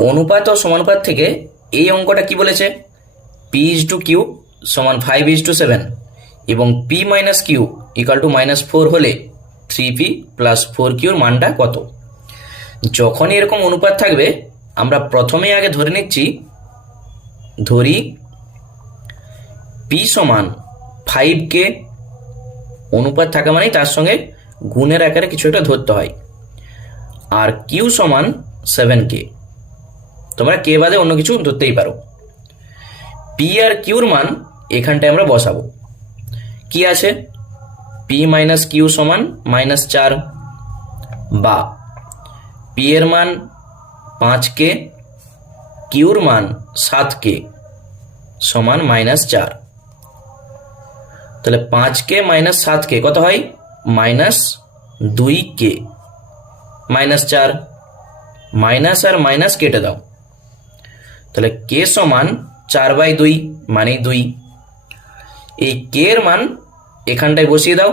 অনুপাত ও সমানুপাত থেকে এই অঙ্কটা কি বলেছে? পি ইজ টু কিউ সমান ফাইভ ইজ টু সেভেন এবং p minus q equal to minus four হলে থ্রি পি প্লাস ফোর কিউর মানটা কত? যখনই এরকম অনুপাত থাকবে, আমরা প্রথমেই আগে ধরে নিচ্ছি, ধরি পি সমান ফাইভ কে অনুপাত থাকা মানেই তার সঙ্গে গুণের আকারে কিছু একটা ধরতে হয়। আর কিউ সমান সেভেন কে তোমরা কে বাদে অন্য কিছু ধরতেই পারো। পি আর কিউর মান এখানটায় আমরা বসাবো। কি আছে? পি মাইনাস কিউ সমান মাইনাস চার বা। পি এর মান পাঁচ কে কিউর মান সাত কে সমান মাইনাস চার। তাহলে পাঁচ কে মাইনাস সাত কে কত হয়? মাইনাস দুই কে। মাইনাস চার। মাইনাস আর মাইনাস কেটে দাও। তাহলে কে সমান চার বাই দুই মানে দুই। এই কে এর মান এখানটায় বসিয়ে দাও,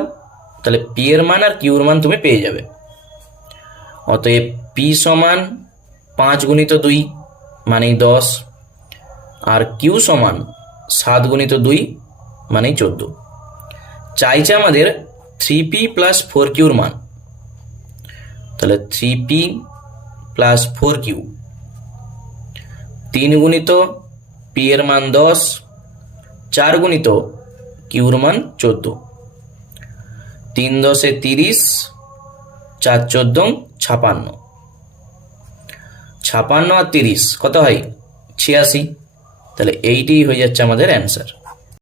তাহলে পি এর মান আর কিউর মান তুমি পেয়ে যাবে। অতএব পি সমান পাঁচ গুণিত দুই মানেই দশ, আর কিউ সমান সাত গুণিত দুই মানেই চোদ্দ। চাইছে আমাদের থ্রি পি প্লাস ফোর কিউর মান। তাহলে three p plus four q তিন গুণিত পি এর মান দশ চার গুণিত কিউর মান চোদ্দ। তিন দশে তিরিশ, চার চোদ্দ ছাপান্ন। ছাপান্ন আর তিরিশ, কত হয়? ছিয়াশি। তাহলে এইটি হয়ে যাচ্ছে আমাদের অ্যান্সার